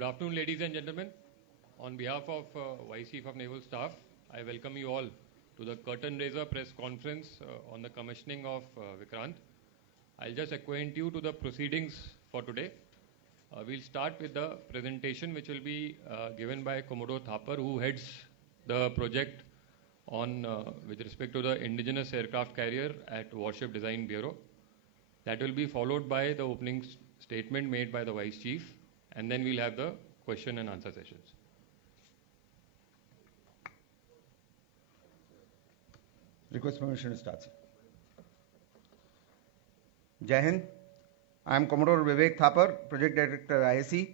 Good afternoon, ladies and gentlemen. On behalf of Vice Chief of Naval Staff, I welcome you all to the curtain raiser press conference on the commissioning of Vikrant. I'll just acquaint you to the proceedings for today. We'll start with the presentation, which will be given by Commodore Thapar, who heads the project on with respect to the indigenous aircraft carrier at Warship Design Bureau. That will be followed by the opening statement made by the Vice Chief, and then we'll have the question and answer sessions. Request permission to start. Jai Hind. I am Commodore Vivek Thapar, Project Director ISE.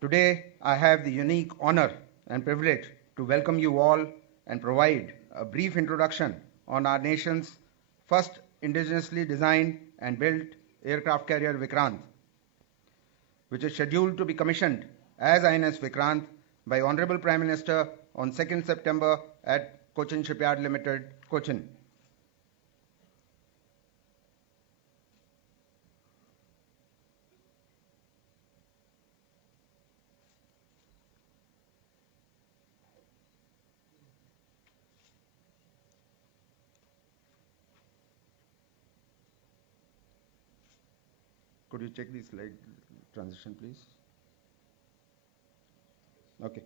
Today I have the unique honor and privilege to welcome you all and provide a brief introduction on our nation's first indigenously designed and built aircraft carrier Vikrant, which is scheduled to be commissioned as INS Vikrant by Honorable Prime Minister on 2nd September at Cochin Shipyard Limited, Cochin. Could you check the slide transition, please? Okay.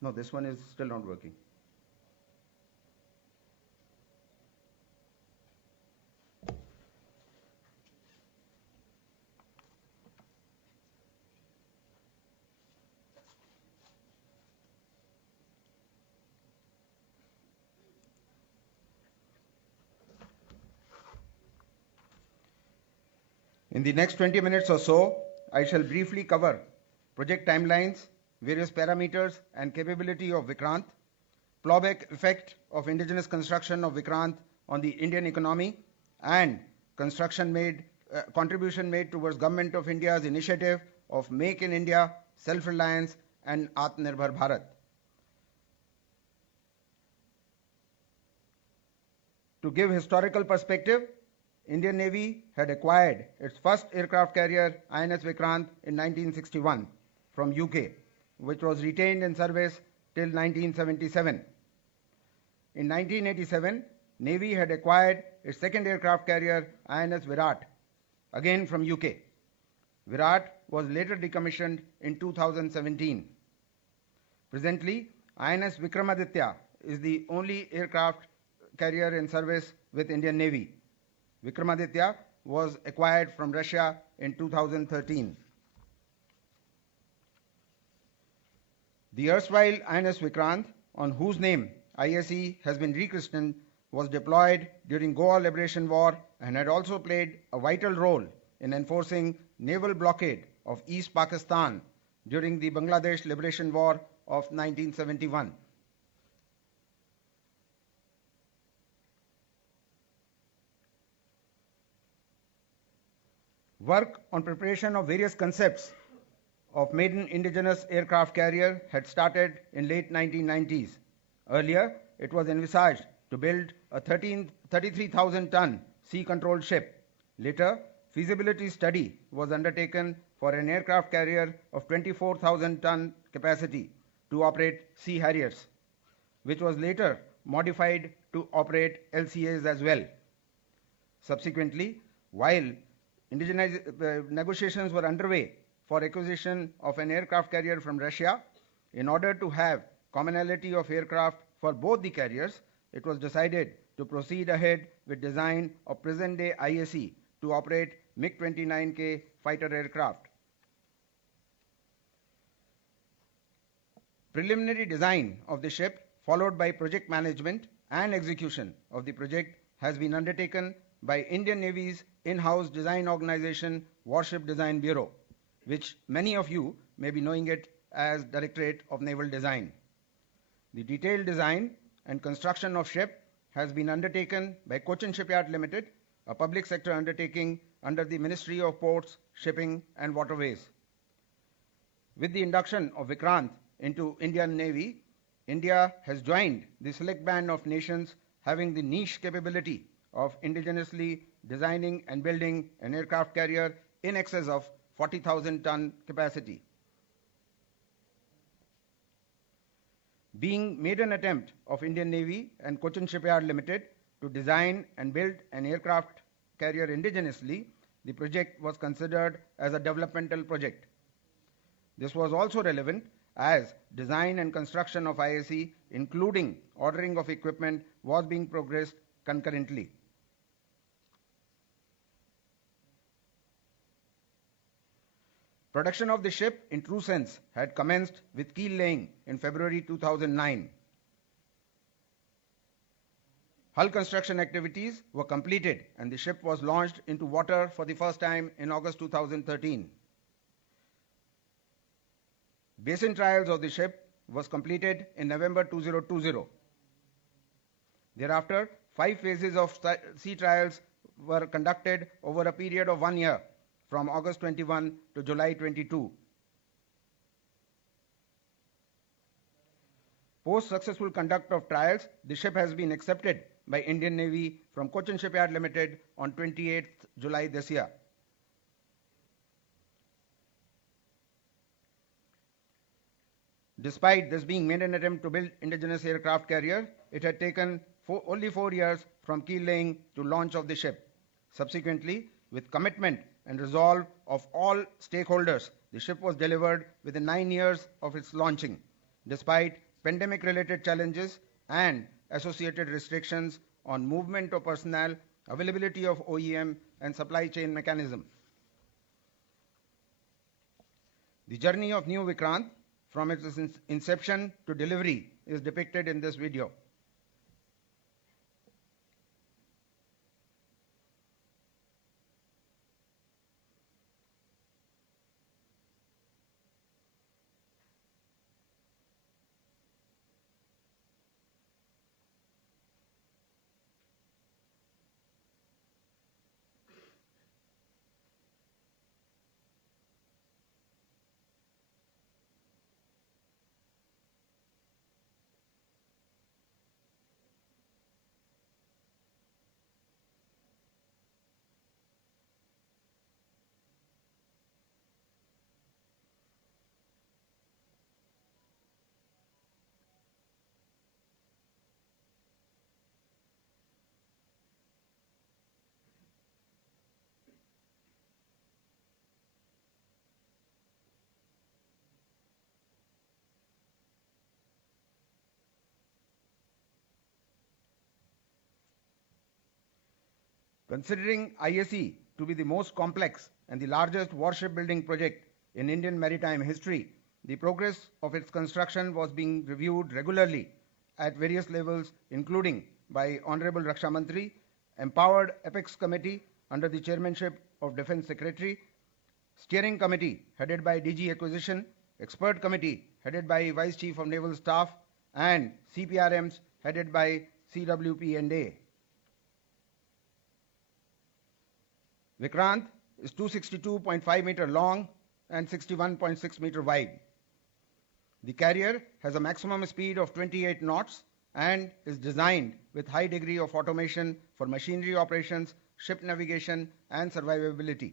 No, this one is still not working. In the next 20 minutes or so, I shall briefly cover project timelines, various parameters and capability of Vikrant, plowback effect of indigenous construction of Vikrant on the Indian economy, and contribution made towards Government of India's initiative of Make in India, Self-Reliance and Atmanirbhar Bharat. To give historical perspective, Indian Navy had acquired its first aircraft carrier INS Vikrant in 1961 from UK, which was retained in service till 1977. In 1987, Navy had acquired its second aircraft carrier INS Virat, again from UK. Virat was later decommissioned in 2017. Presently, INS Vikramaditya is the only aircraft carrier in service with Indian Navy. Vikramaditya was acquired from Russia in 2013. The erstwhile INS Vikrant, on whose name ISE has been rechristened, was deployed during Goa Liberation War and had also played a vital role in enforcing naval blockade of East Pakistan during the Bangladesh Liberation War of 1971. Work on preparation of various concepts of maiden indigenous aircraft carrier had started in late 1990s. Earlier, it was envisaged to build a 33,000-ton sea-controlled ship. Later, feasibility study was undertaken for an aircraft carrier of 24,000-ton capacity to operate Sea Harriers, which was later modified to operate LCAs as well. Subsequently, while negotiations were underway for acquisition of an aircraft carrier from Russia, in order to have commonality of aircraft for both the carriers, it was decided to proceed ahead with design of present-day ISE to operate MiG-29K fighter aircraft. Preliminary design of the ship, followed by project management and execution of the project, has been undertaken by Indian Navy's in-house design organization, Warship Design Bureau, which many of you may be knowing it as Directorate of Naval Design. The detailed design and construction of ship has been undertaken by Cochin Shipyard Limited, a public sector undertaking under the Ministry of Ports, Shipping and Waterways. With the induction of Vikrant into Indian Navy, India has joined the select band of nations having the niche capability of indigenously designing and building an aircraft carrier in excess of 40,000 ton capacity. Being maiden attempt of Indian Navy and Cochin Shipyard Limited to design and build an aircraft carrier indigenously, the project was considered as a developmental project. This was also relevant as design and construction of IAC, including ordering of equipment, was being progressed concurrently. Production of the ship, in true sense, had commenced with keel laying in February 2009. Hull construction activities were completed and the ship was launched into water for the first time in August 2013. Basin trials of the ship was completed in November 2020. Thereafter, 5 phases of sea trials were conducted over a period of 1 year, from August 21 to July 22. Post-successful conduct of trials, the ship has been accepted by Indian Navy from Cochin Shipyard Limited on 28th July this year. Despite this being maiden attempt to build indigenous aircraft carrier, it had taken only 4 years from keel laying to launch of the ship. Subsequently, with commitment and resolve of all stakeholders, the ship was delivered within 9 years of its launching, despite pandemic-related challenges and associated restrictions on movement of personnel, availability of OEM, and supply chain mechanism. The journey of new Vikrant from its inception to delivery is depicted in this video. Considering IAC to be the most complex and the largest warship building project in Indian maritime history, the progress of its construction was being reviewed regularly at various levels, including by Honorable Raksha Mantri, empowered Apex Committee under the chairmanship of Defence Secretary, Steering Committee headed by DG Acquisition, Expert Committee headed by Vice Chief of Naval Staff, and CPRMs headed by CWP&A. Vikrant is 262.5 meter long and 61.6 meter wide. The carrier has a maximum speed of 28 knots and is designed with high degree of automation for machinery operations, ship navigation, and survivability.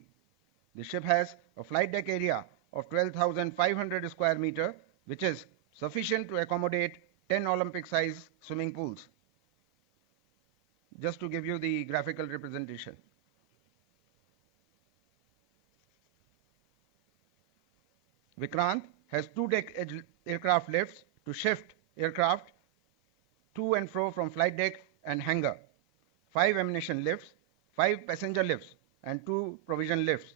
The ship has a flight deck area of 12,500 square meter, which is sufficient to accommodate 10 Olympic-size swimming pools. Just to give you the graphical representation. Vikrant has 2 deck aircraft lifts to shift aircraft to and fro from flight deck and hangar, 5 ammunition lifts, 5 passenger lifts, and 2 provision lifts.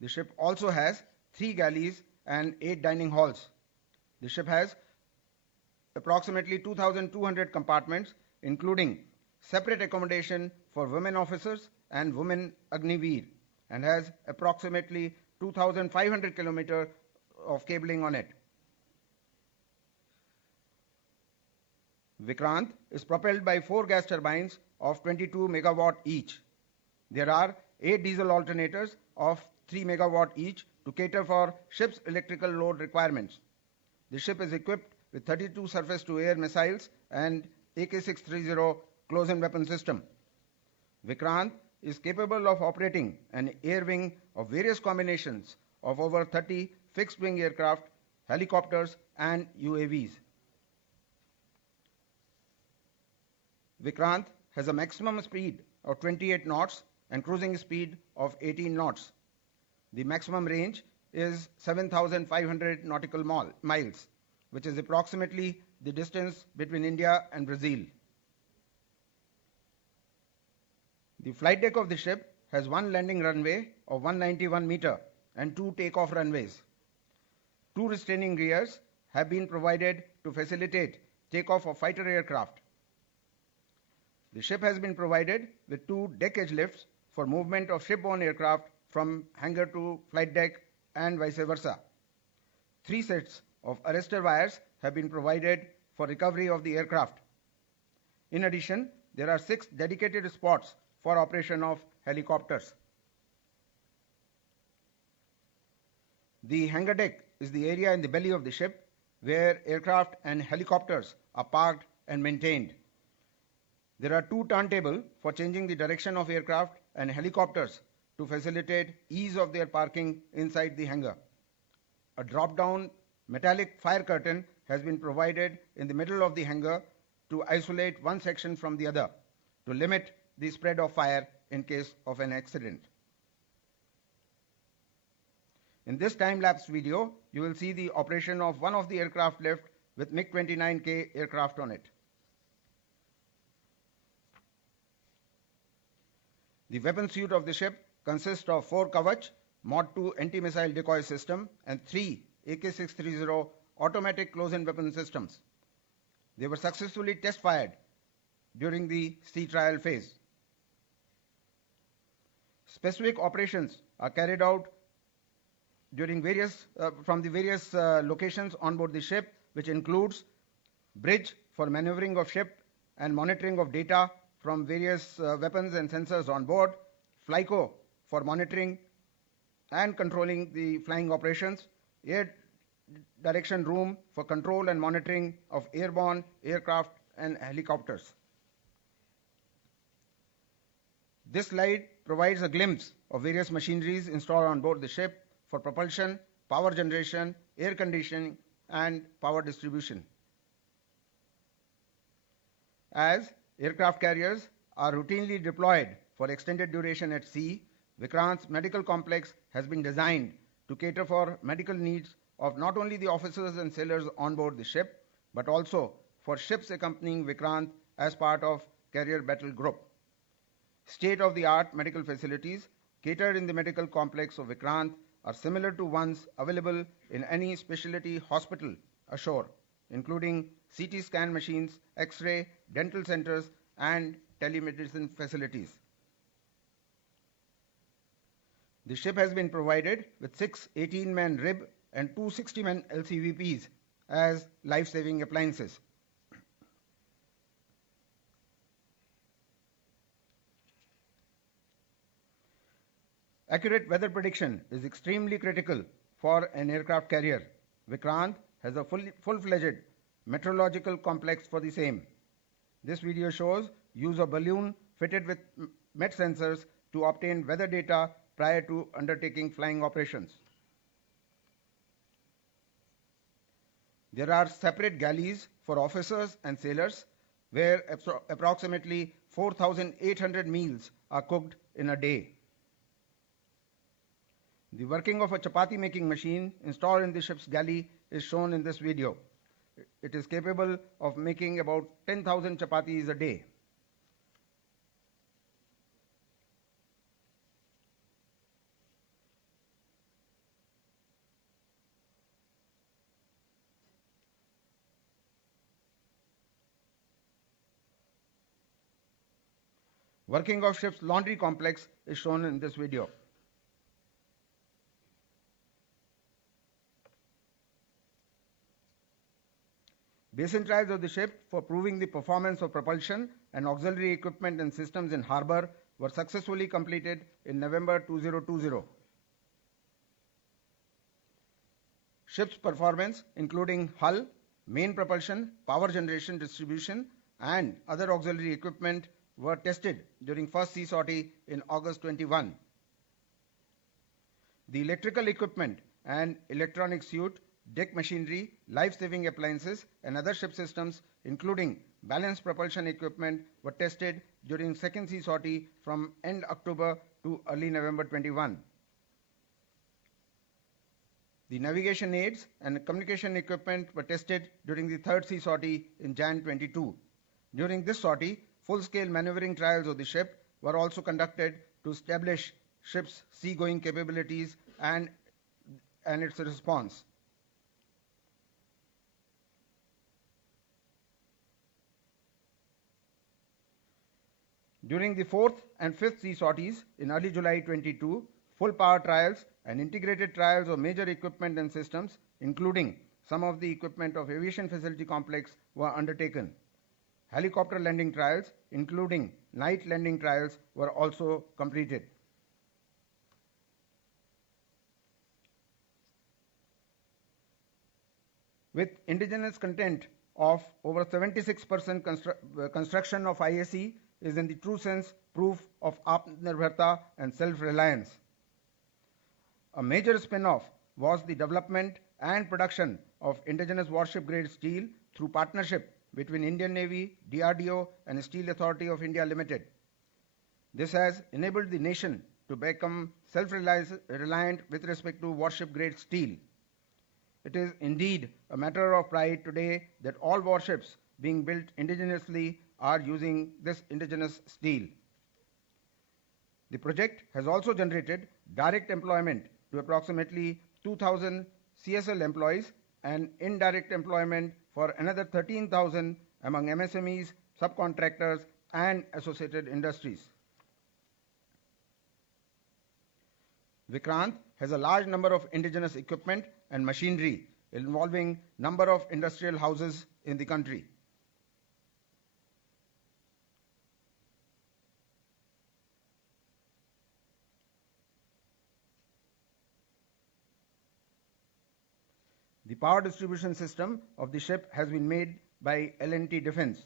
The ship also has 3 galleys and 8 dining halls. The ship has approximately 2,200 compartments, including separate accommodation for women officers and women Agniveer, and has approximately 2,500 kilometers of cabling on it. Vikrant is propelled by 4 gas turbines of 22 megawatt each. There are 8 diesel alternators of 3 megawatt each to cater for ship's electrical load requirements. The ship is equipped with 32 surface-to-air missiles and AK-630 close-in weapon system. Vikrant is capable of operating an air wing of various combinations of over 30 fixed-wing aircraft, helicopters, and UAVs. Vikrant has a maximum speed of 28 knots and cruising speed of 18 knots. The maximum range is 7,500 nautical miles, which is approximately the distance between India and Brazil. The flight deck of the ship has one landing runway of 191 meter and two takeoff runways. Two restraining gears have been provided to facilitate takeoff of fighter aircraft. The ship has been provided with two deck edge lifts for movement of shipborne aircraft from hangar to flight deck and vice versa. 3 sets of arrestor wires have been provided for recovery of the aircraft. In addition, there are 6 dedicated spots for operation of helicopters. The hangar deck is the area in the belly of the ship where aircraft and helicopters are parked and maintained. There are 2 turntables for changing the direction of aircraft and helicopters to facilitate ease of their parking inside the hangar. A drop-down metallic fire curtain has been provided in the middle of the hangar to isolate one section from the other to limit the spread of fire in case of an accident. In this time-lapse video, you will see the operation of one of the aircraft lift with MiG-29K aircraft on it. The weapon suite of the ship consists of 4 Kavach Mod 2 anti-missile decoy system and 3 AK-630 automatic close-in weapon systems. They were successfully test-fired during the sea trial phase. Specific operations are carried out during from the various locations on board the ship, which includes bridge for maneuvering of ship and monitoring of data from various weapons and sensors on board, FlyCo for monitoring and controlling the flying operations, air direction room for control and monitoring of airborne aircraft and helicopters. This slide provides a glimpse of various machineries installed on board the ship for propulsion, power generation, air conditioning, and power distribution. As aircraft carriers are routinely deployed for extended duration at sea, Vikrant's medical complex has been designed to cater for medical needs of not only the officers and sailors on board the ship, but also for ships accompanying Vikrant as part of Carrier Battle Group. State-of-the-art medical facilities catered in the medical complex of Vikrant are similar to ones available in any specialty hospital ashore, including CT scan machines, X-ray, dental centers, and telemedicine facilities. The ship has been provided with 6 18-man RIB and 2 60-man LCVPs as life-saving appliances. Accurate weather prediction is extremely critical for an aircraft carrier. Vikrant has a full-fledged meteorological complex for the same. This video shows use of balloon fitted with met sensors to obtain weather data prior to undertaking flying operations. There are separate galleys for officers and sailors where approximately 4,800 meals are cooked in a day. The working of a chapati making machine installed in the ship's galley is shown in this video. It is capable of making about 10,000 chapatis a day. Working of ship's laundry complex is shown in this video. Basin trials of the ship for proving the performance of propulsion and auxiliary equipment and systems in harbor were successfully completed in November 2020. Ship's performance, including hull, main propulsion, power generation distribution, and other auxiliary equipment, were tested during first sea sortie in August 21. The electrical equipment and electronic suite, deck machinery, life-saving appliances and other ship systems, including balanced propulsion equipment, were tested during second sea sortie from end October to early November 21. The navigation aids and communication equipment were tested during the third sea sortie in Jan 22. During this sortie, full-scale maneuvering trials of the ship were also conducted to establish ship's seagoing capabilities and its response. During the fourth and fifth sea sorties in early July 22, full power trials and integrated trials of major equipment and systems, including some of the equipment of aviation facility complex, were undertaken. Helicopter landing trials, including night landing trials, were also completed. With indigenous content of over 76%, construction of IAC is in the true sense proof of Atmanirbharta and self-reliance. A major spin-off was the development and production of indigenous warship-grade steel through partnership between Indian Navy, DRDO and Steel Authority of India Limited. This has enabled the nation to become self-reliant with respect to warship-grade steel. It is indeed a matter of pride today that all warships being built indigenously are using this indigenous steel. The project has also generated direct employment to approximately 2,000 CSL employees and indirect employment for another 13,000 among MSMEs, subcontractors and associated industries. Vikrant has a large number of indigenous equipment and machinery involving number of industrial houses in the country. The power distribution system of the ship has been made by L&T Defence.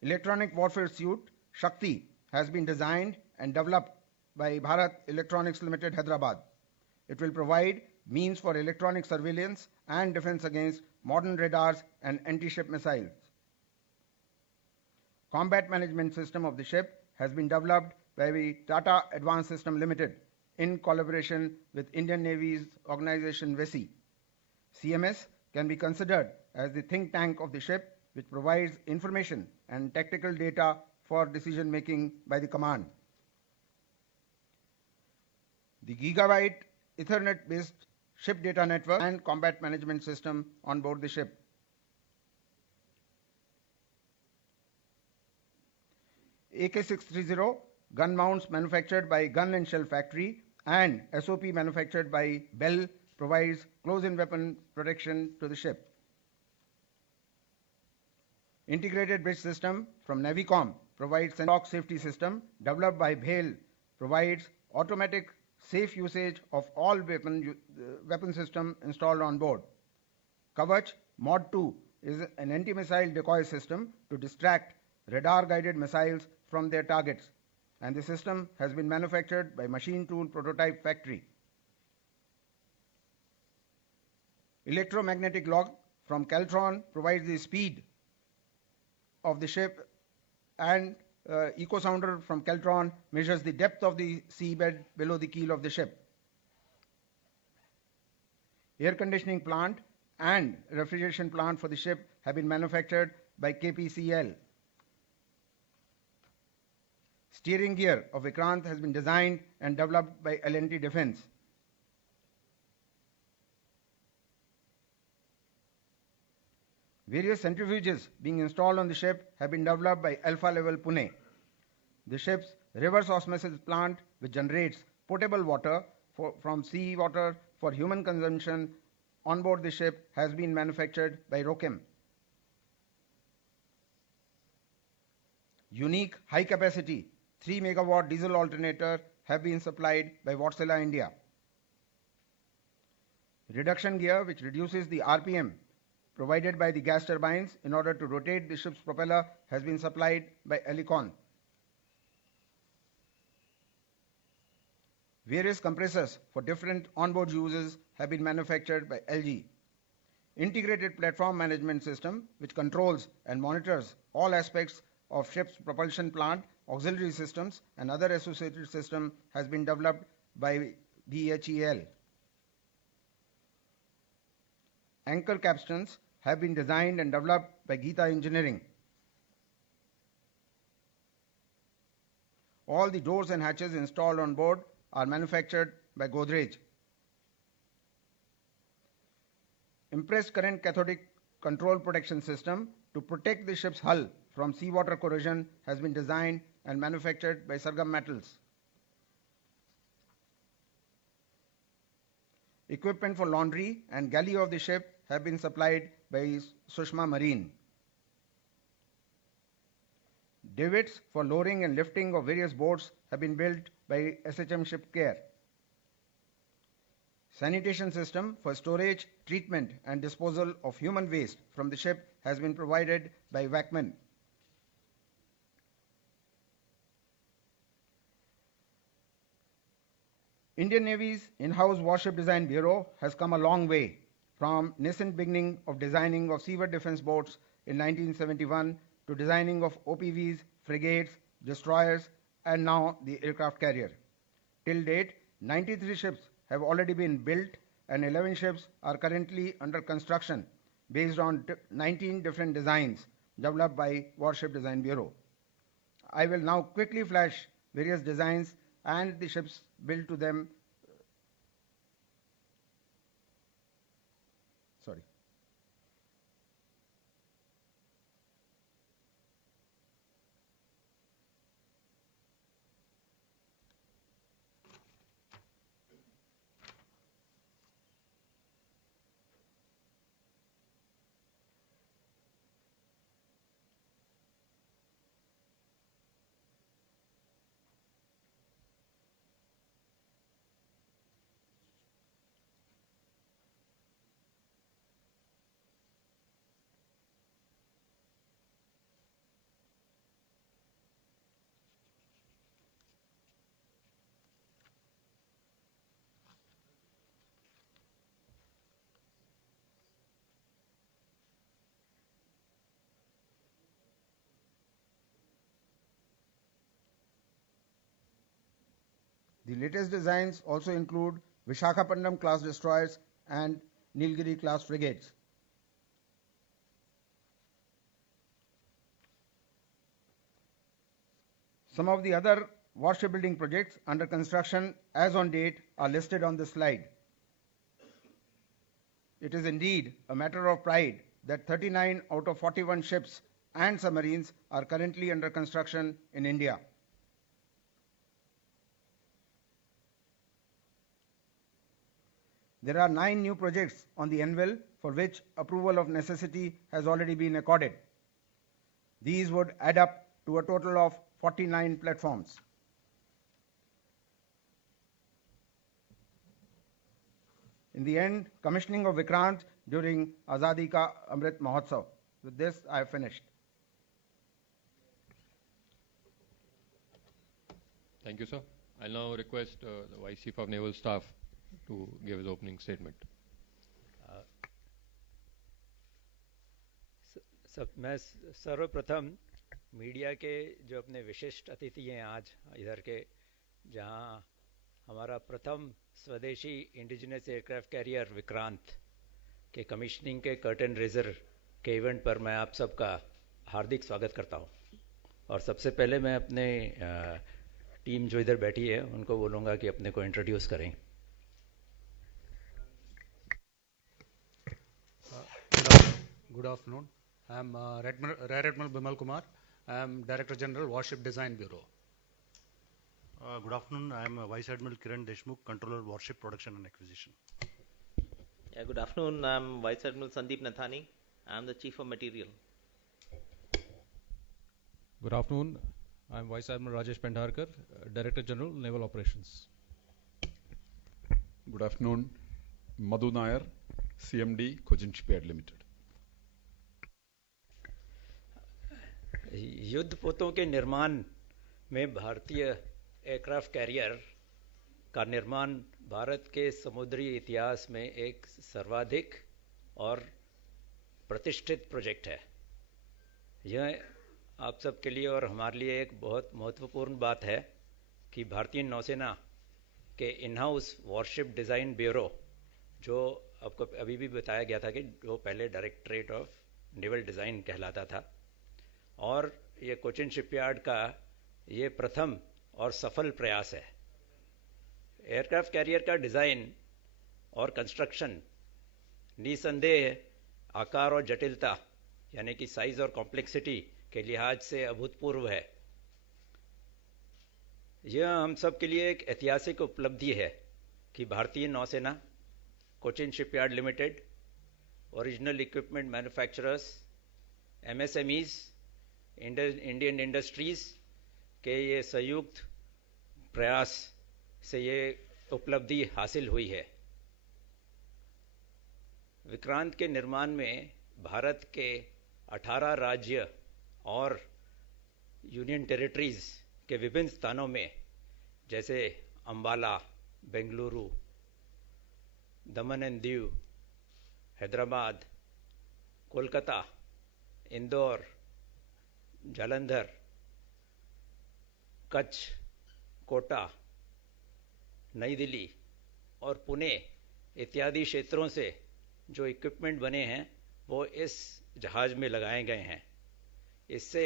Electronic warfare suite Shakti has been designed and developed by Bharat Electronics Limited, Hyderabad. It will provide means for electronic surveillance and defense against modern radars and anti-ship missiles. Combat management system of the ship has been developed by the Tata Advanced System Limited in collaboration with Indian Navy's organization VESI. CMS can be considered as the think tank of the ship, which provides information and tactical data for decision making by the command. The gigabyte Ethernet based ship data network and combat management system on board the ship. AK-630 gun mounts manufactured by Gun and Shell Factory and SOP manufactured by Bell provides close-in weapon protection to the ship. Integrated bridge system from Navicom provides lock safety system developed by BHEL provides automatic safe usage of all weapon system installed on board. Kavach Mod 2 is an anti-missile decoy system to distract radar-guided missiles from their targets, and the system has been manufactured by Machine Tool Prototype Factory. Electromagnetic log from Caltron provides the speed of the ship, and Eco Sounder from Caltron measures the depth of the seabed below the keel of the ship. Air conditioning plant and refrigeration plant for the ship have been manufactured by KPCL. Steering gear of Vikrant has been designed and developed by L&T Defence. Various centrifuges being installed on the ship have been developed by Alpha Level Pune. The ship's reverse osmosis plant, which generates potable water from sea water for human consumption on board the ship, has been manufactured by Rochem. Unique high capacity 3 megawatt diesel alternator have been supplied by Wärtsilä India. Reduction gear, which reduces the RPM provided by the gas turbines in order to rotate the ship's propeller, has been supplied by Elecon. Various compressors for different onboard uses have been manufactured by LG. Integrated platform management system, which controls and monitors all aspects of ship's propulsion plant, auxiliary systems, and other associated systems, has been developed by BHEL. Anchor capstans have been designed and developed by Geeta Engineering. All the doors and hatches installed on board are manufactured by Godrej. Impressed current cathodic control protection system to protect the ship's hull from seawater corrosion has been designed and manufactured by Sargam Metals. Equipment for laundry and galley of the ship have been supplied by Sushma Marine. Davits for lowering and lifting of various boats have been built by SHM Ship Care. Sanitation system for storage, treatment and disposal of human waste from the ship has been provided by Wackman. Indian Navy's in-house Warship Design Bureau has come a long way from nascent beginning of designing of seaward defense boats in 1971 to designing of OPVs, frigates, destroyers, and now the aircraft carrier. Till date, 93 ships have already been built and 11 ships are currently under construction based on 19 different designs developed by Warship Design Bureau. I will now quickly flash various designs and the ships built to them. The latest designs also include Vishakhapatnam class destroyers and Nilgiri class frigates. Some of the other warship building projects under construction as on date are listed on this slide. It is indeed a matter of pride that 39 out of 41 ships and submarines are currently under construction in India. There are 9 new projects on the anvil for which approval of necessity has already been accorded. These would add up to a total of 49 platforms. In the end, commissioning of Vikrant during Azadi Ka Amrit Mahotsav. With this, I have finished. Thank you, sir. I'll now request the Vice Chief of Naval Staff to give his opening statement. मैं सर्वप्रथम media के जो अपने विशिष्ट अतिथि हैं आज इधर के, जहां हमारा प्रथम स्वदेशी इंडिजिनस एयरक्राफ्ट कैरियर विक्रांत के कमिश्निंग के कर्टन रेजर के इवेंट पर मैं आप सबका हार्दिक स्वागत करता हूं। और सबसे पहले मैं अपने टीम जो इधर बैठी है उनको बोलूँगा कि अपने को इंट्रोड्यूस करें। Good afternoon. I am Rear Admiral Bimal Kumar. I am Director General Warship Design Bureau. Good afternoon. I am Vice Admiral Kiran Deshmukh, Controller Warship Production and Acquisition. Yeah, good afternoon. I am Vice Admiral Sandeep Nathani. I am the Chief of Material. Good afternoon. I am Vice Admiral Rajesh Pendharkar, Director General Naval Operations. Good afternoon. Madhu Nair, CMD, Cogent Shipyard Limited. युद्ध पोतों के निर्माण में भारतीय aircraft carrier का निर्माण भारत के समुद्री इतिहास में एक सर्वाधिक और प्रतिष्ठित प्रोजेक्ट है। यह आप सबके लिए और हमारे लिए एक बहुत महत्वपूर्ण बात है कि भारतीय नौसेना के in house worship design bureau, जो आपको अभी भी बताया गया था कि जो पहले डायरेक्टरेट ऑफ नेवल डिज़ाइन कहलाता था, और ये कोचिन शिपयार्ड का ये प्रथम और सफल प्रयास है। एयरक्राफ्ट कैरियर का डिज़ाइन और कंस्ट्रक्शन निसंदेह आकार और जटिलता यानी कि साइज और कॉम्प्लेक्सिटी के लिहाज से अभूतपूर्व है। यह हम सब के लिए एक ऐतिहासिक उपलब्धि है कि भारतीय नौसेना, Cochin shipyard limited, original equipment manufacturers, MSMEs, Indian industries के ये संयुक्त प्रयास से ये उपलब्धि हासिल हुई है। विक्रांत के निर्माण में भारत के 18 राज्य और यूनियन टेरिटरीज के विभिन्न स्थानों में जैसे अंबाला, बेंगलुरु, दमन एंड दीव, हैदराबाद, कोलकाता, इंदौर, जालंधर, कच्छ, कोटा, नई दिल्ली और पुणे इत्यादि क्षेत्रों से जो इक्विपमेंट बने हैं वो इस जहाज में लगाए गए हैं। इससे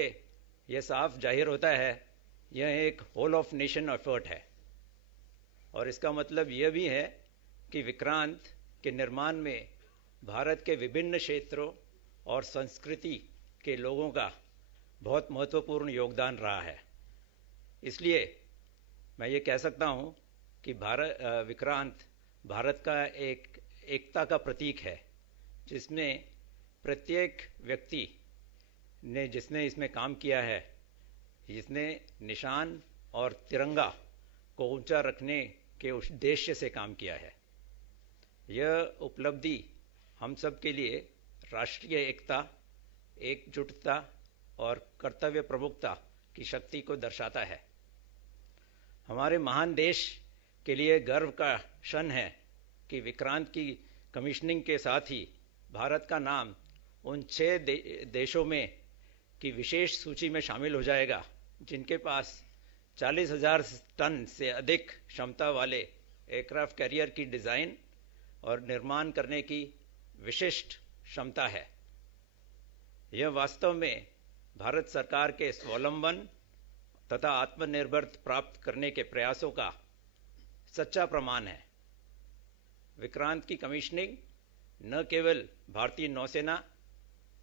यह साफ जाहिर होता है यह एक होल ऑफ नेशन एफर्ट है, और इसका मतलब यह भी है कि विक्रांत के निर्माण में भारत के विभिन्न क्षेत्रों और संस्कृति के लोगों का बहुत महत्वपूर्ण योगदान रहा है। इसलिए मैं ये कह सकता हूँ कि विक्रांत भारत का एक एकता का प्रतीक है, जिसमें प्रत्येक व्यक्ति ने जिसने इसमें काम किया है, जिसने निशान और तिरंगा को ऊंचा रखने के उद्देश्य से काम किया है। यह उपलब्धि हम सब के लिए राष्ट्रीय एकता, एकजुटता और कर्तव्य प्रमुखता की शक्ति को दर्शाता है। हमारे महान देश के लिए गर्व का क्षण है कि विक्रांत की कमीशनिंग के साथ ही भारत का नाम उन 6 देशों में की विशेष सूची में शामिल हो जाएगा जिनके पास 40,000 टन से अधिक क्षमता वाले एयरक्राफ्ट कैरियर की डिज़ाइन और निर्माण करने की विशिष्ट क्षमता है। यह वास्तव में भारत सरकार के स्वावलंबन तथा आत्मनिर्भरता प्राप्त करने के प्रयासों का सच्चा प्रमाण है। विक्रांत की कमीशनिंग न केवल भारतीय नौसेना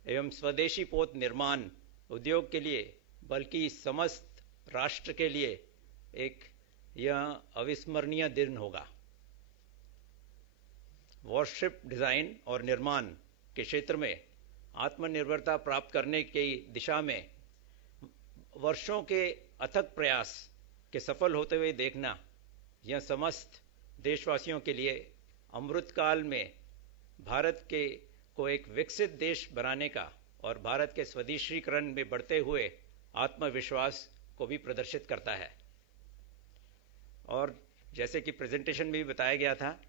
एवं स्वदेशी पोत निर्माण उद्योग के लिए बल्कि समस्त राष्ट्र के लिए एक यह अविस्मरणीय दिन होगा। वॉरशिप डिज़ाइन और निर्माण के क्षेत्र में आत्मनिर्भरता प्राप्त करने की दिशा में वर्षों के अथक प्रयास के सफल होते हुए देखना यह समस्त देशवासियों के लिए अमृतकाल में भारत के को एक विकसित देश बनाने का और भारत के स्वदेशीकरण में बढ़ते हुए आत्मविश्वास को भी प्रदर्शित करता है। और जैसे कि प्रेजेंटेशन में भी बताया गया था,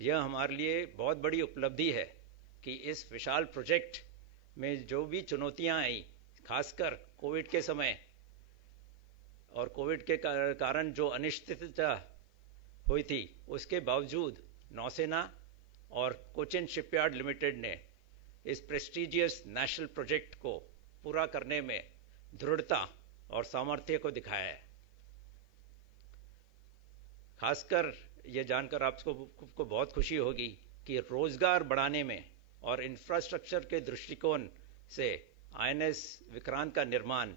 यह हमारे लिए बहुत बड़ी उपलब्धि है कि इस विशाल प्रोजेक्ट में जो भी चुनौतियां आई, खासकर कोविड के समय और कोविड के कारण जो अनिश्चितता हुई थी, उसके बावजूद नौसेना और कोचिन शिपयार्ड लिमिटेड ने इस प्रेस्टिजियस नेशनल प्रोजेक्ट को पूरा करने में दृढ़ता और सामर्थ्य को दिखाया है। खासकर ये जानकर आपको बहुत खुशी होगी कि रोजगार बढ़ाने में और इंफ्रास्ट्रक्चर के दृष्टिकोण से आईएनएस विक्रांत का निर्माण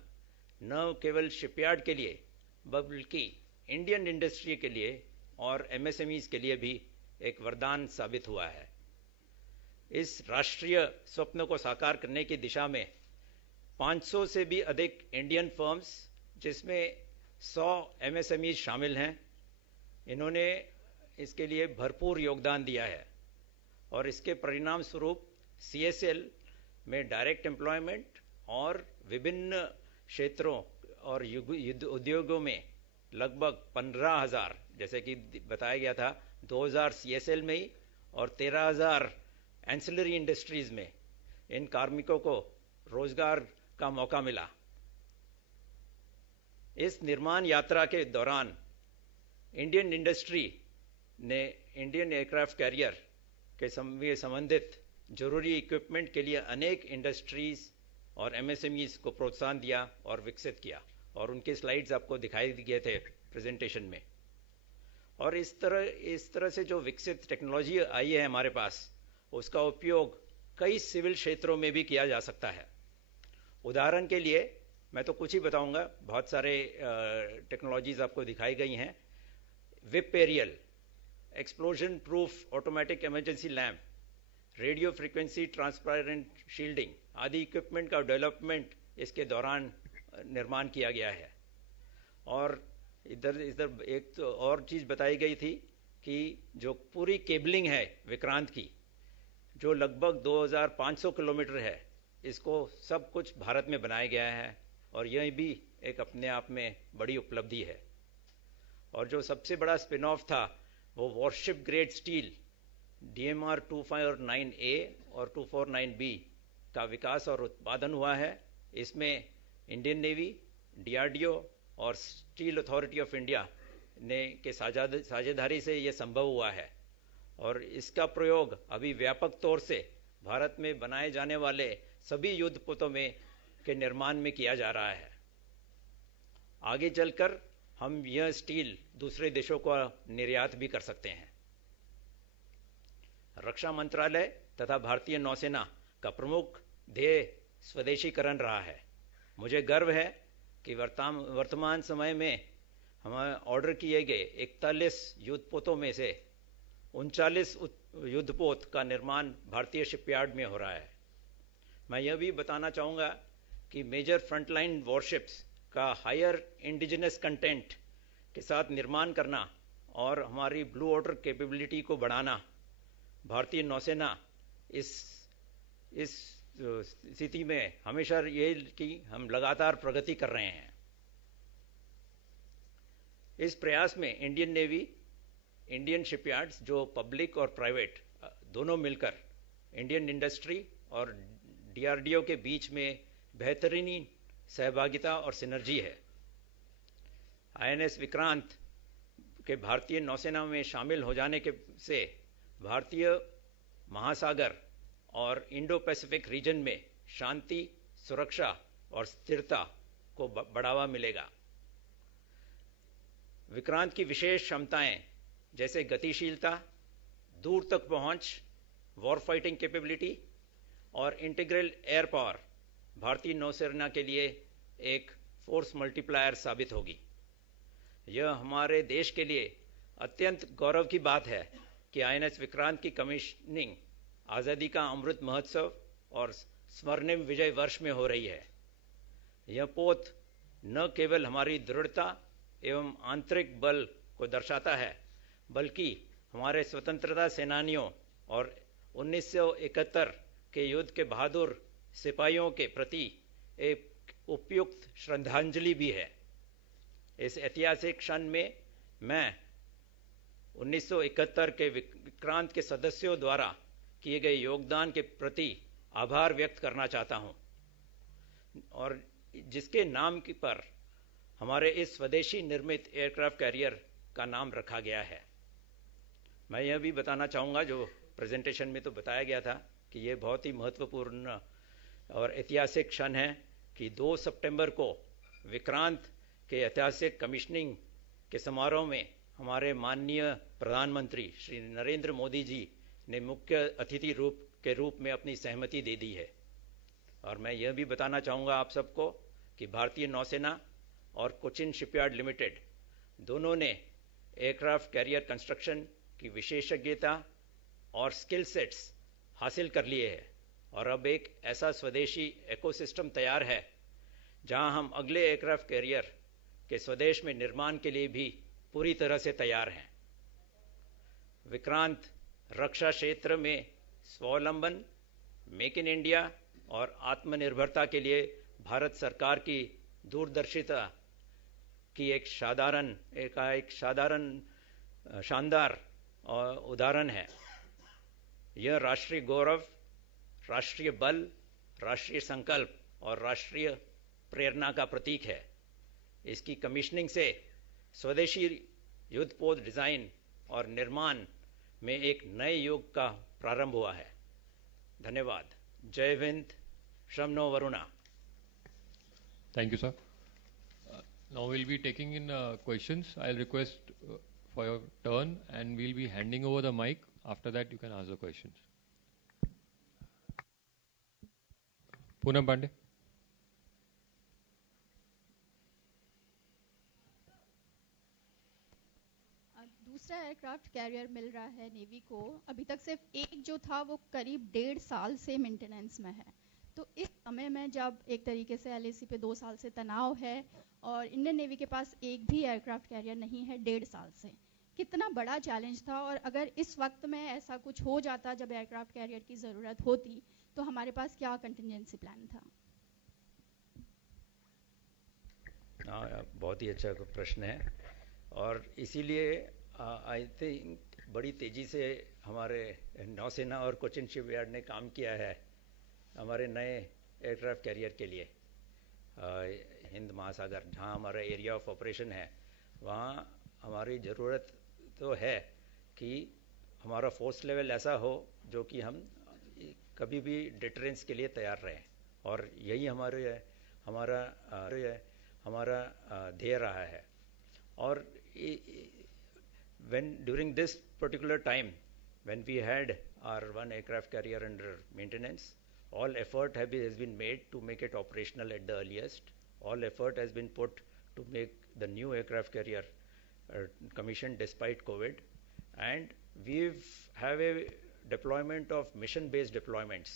न केवल शिपयार्ड के लिए बल्कि इंडियन इंडस्ट्री के लिए और एमएसएमईज के लिए भी एक वरदान साबित हुआ है। इस राष्ट्रीय स्वप्न को साकार करने की दिशा में 500 से भी अधिक इंडियन फर्म्स, जिसमें 100 एमएसएमईज शामिल हैं, इन्होंने इसके लिए भरपूर योगदान दिया है और इसके परिणाम स्वरूप सीएसएल में डायरेक्ट एम्प्लॉयमेंट और विभिन्न क्षेत्रों और उद्योगों में लगभग 15,000, जैसे कि बताया गया था, 2,000 CSL में ही और 13,000 एंसिलरी इंडस्ट्रीज में इन कार्मिकों को रोजगार का मौका मिला। इस निर्माण यात्रा के दौरान इंडियन इंडस्ट्री ने इंडियन एयरक्राफ्ट कैरियर के संबंधित जरूरी इक्विपमेंट के लिए अनेक इंडस्ट्रीज और MSMEs को प्रोत्साहन दिया और विकसित किया, और उनके स्लाइड्स आपको दिखाई दिए थे प्रेजेंटेशन में। और इस तरह से जो विकसित टेक्नोलॉजी आई है हमारे पास, उसका उपयोग कई सिविल क्षेत्रों में भी किया जा सकता है। उदाहरण के लिए मैं तो कुछ ही बताऊंगा, बहुत सारे टेक्नोलॉजीज आपको दिखाई गई हैं। Whip aerial, explosion proof automatic emergency lamp, radio frequency transparent shielding आदि इक्विपमेंट का डेवलपमेंट इसके दौरान निर्माण किया गया है। और इधर एक तो और चीज़ बताई गई थी कि जो पूरी केबलिंग है विक्रांत की, जो लगभग 2,500 किलोमीटर है, इसको सब कुछ भारत में बनाया गया है, और यह भी एक अपने आप में बड़ी उपलब्धि है। और जो सबसे बड़ा स्पिन ऑफ था वो worship grade steel DMR 249A और 249B का विकास और उत्पादन हुआ है। इसमें इंडियन नेवी, DRDO और स्टील अथॉरिटी ऑफ इंडिया ने के साझेदारी से ये संभव हुआ है, और इसका प्रयोग अभी व्यापक तौर से भारत में बनाए जाने वाले सभी युद्धपोतों में के निर्माण में किया जा रहा है। आगे चलकर हम यह स्टील दूसरे देशों को निर्यात भी कर सकते हैं। रक्षा मंत्रालय तथा भारतीय नौसेना का प्रमुख ध्येय स्वदेशीकरण रहा है। मुझे गर्व है कि वर्तमान समय में हमारे ऑर्डर किए गए 41 युद्धपोतों में से 39 युद्धपोत का निर्माण भारतीय शिपयार्ड में हो रहा है। मैं यह भी बताना चाहूँगा कि मेजर फ्रंटलाइन वॉरशिप्स का हायर इंडिजिनस कंटेंट के साथ निर्माण करना और हमारी ब्लू वाटर कैपेबिलिटी को बढ़ाना, भारतीय नौसेना इस स्थिति में हमेशा ये कि हम लगातार प्रगति कर रहे हैं। इस प्रयास में इंडियन नेवी, इंडियन शिपयार्ड्स जो पब्लिक और प्राइवेट दोनों मिलकर इंडियन इंडस्ट्री और DRDO के बीच में बेहतरीन सहभागिता और सिनर्जी है। INS विक्रांत के भारतीय नौसेना में शामिल हो जाने से भारतीय महासागर और इंडो पैसिफिक रीजन में शांति, सुरक्षा और स्थिरता को बढ़ावा मिलेगा। विक्रांत की विशेष क्षमताएं जैसे गतिशीलता, दूर तक पहुंच, वॉर फाइटिंग कैपेबिलिटी और इंटीग्रल एयर पावर भारतीय नौसेना के लिए एक फोर्स मल्टीप्लायर साबित होगी। यह हमारे देश के लिए अत्यंत गौरव की बात है कि INS विक्रांत की कमीशनिंग आज़ादी का अमृत महोत्सव और स्वर्णिम विजय वर्ष में हो रही है। यह पोत न केवल हमारी दृढ़ता एवं आंतरिक बल को दर्शाता है, बल्कि हमारे स्वतंत्रता सेनानियों और 1971 के युद्ध के बहादुर सिपाहियों के प्रति एक उपयुक्त श्रद्धांजलि भी है। इस ऐतिहासिक क्षण में मैं 1971 के विक्रांत के सदस्यों द्वारा किए गए योगदान के प्रति आभार व्यक्त करना चाहता हूं, और जिसके नाम पर हमारे इस स्वदेशी निर्मित एयरक्राफ्ट कैरियर का नाम रखा गया है। मैं यह भी बताना चाहूँगा, जो प्रेजेंटेशन में तो बताया गया था, कि यह बहुत ही महत्वपूर्ण और ऐतिहासिक क्षण है कि 2 सितंबर को विक्रांत के ऐतिहासिक कमीशनिंग के समारोह में हमारे माननीय प्रधानमंत्री श्री नरेंद्र मोदी जी ने मुख्य अतिथि के रूप में अपनी सहमति दे दी है। और मैं यह भी बताना चाहूँगा आप सबको कि भारतीय नौसेना और कोचिन शिपयार्ड लिमिटेड दोनों ने एयरक्राफ्ट कैरियर कंस्ट्रक्शन की विशेषज्ञता और स्किल सेट्स हासिल कर लिए हैं, और अब एक ऐसा स्वदेशी इकोसिस्टम तैयार है जहां हम अगले एयरक्राफ्ट कैरियर के स्वदेश में निर्माण के लिए भी पूरी तरह से तैयार हैं। विक्रांत रक्षा क्षेत्र में स्वावलंबन, मेक इन इंडिया और आत्मनिर्भरता के लिए भारत सरकार की दूरदर्शिता की एक शानदार उदाहरण है। यह राष्ट्रीय गौरव, राष्ट्रीय बल, राष्ट्रीय संकल्प और राष्ट्रीय प्रेरणा का प्रतीक है। इसकी कमीशनिंग से स्वदेशी युद्धपोत डिजाइन और निर्माण में एक नए युग का प्रारंभ हुआ है। धन्यवाद। जय हिंद। शम नो वरुणा। Thank you, sir. Now we'll be taking in questions. I'll request for your turn, and we'll be handing over the mic. After that, you can ask the questions. Poonam Pandey. दूसरा एयरक्राफ्ट कैरियर मिल रहा है navy को। अभी तक सिर्फ एक जो था वो करीब 1.5 साल से मेंटेनेंस में है। तो इस समय में जब एक तरीके से एलएसी पे 2 साल से तनाव है और इंडियन नेवी के पास एक भी एयरक्राफ्ट कैरियर नहीं है 1.5 साल से, कितना बड़ा चैलेंज था। और अगर इस वक्त में ऐसा कुछ हो जाता जब एयरक्राफ्ट कैरियर की ज़रूरत होती तो हमारे पास क्या कंटिजेंसी प्लान था? बहुत ही अच्छा प्रश्न है और इसीलिए आई थिंक बड़ी तेज़ी से हमारे नौसेना और कोचिन शिपयार्ड ने काम किया है हमारे नए एयरक्राफ्ट कैरियर के लिए। हिंद महासागर जहाँ हमारा एरिया ऑफ ऑपरेशन है वहाँ हमारी ज़रूरत तो है कि हमारा फोर्स लेवल ऐसा हो जो कि हम कभी भी डिटरेंस के लिए तैयार रहें, और यही हमारा ध्येय रहा है। और during this particular time when we had our one aircraft carrier under maintenance, all effort has been made to make it operational at the earliest. All effort has been put to make the new aircraft carrier commissioned despite COVID, and we have a deployment of mission-based deployments,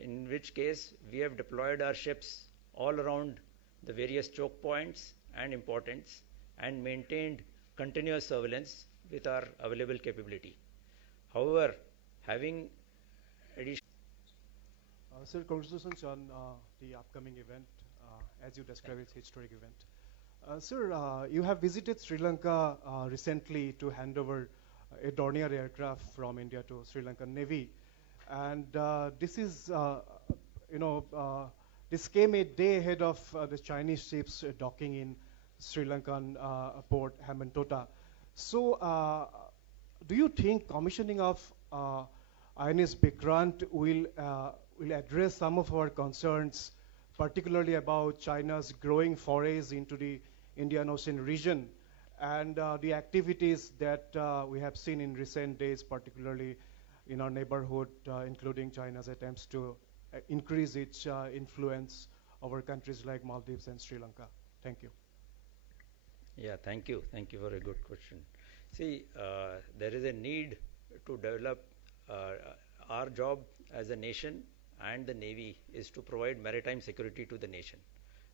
in which case we have deployed our ships all around the various choke points and importance and maintained continuous surveillance with our available capability. However, having additional Sir, congratulations on the upcoming event, as you described, it's a historic event. Sir, you have visited Sri Lanka recently to hand over a Dornier aircraft from India to Sri Lankan Navy, and this is, this came a day ahead of the Chinese ships docking in Sri Lankan port Hambantota. So, do you think commissioning of INS Vikrant will address some of our concerns, particularly about China's growing forays into the Indian Ocean region and the activities that we have seen in recent days, particularly in our neighborhood, including China's attempts to increase its influence over countries like Maldives and Sri Lanka? Thank you. Yeah, thank you. Thank you for a good question. See, there is a need to develop our job as a nation, and the Navy is to provide maritime security to the nation.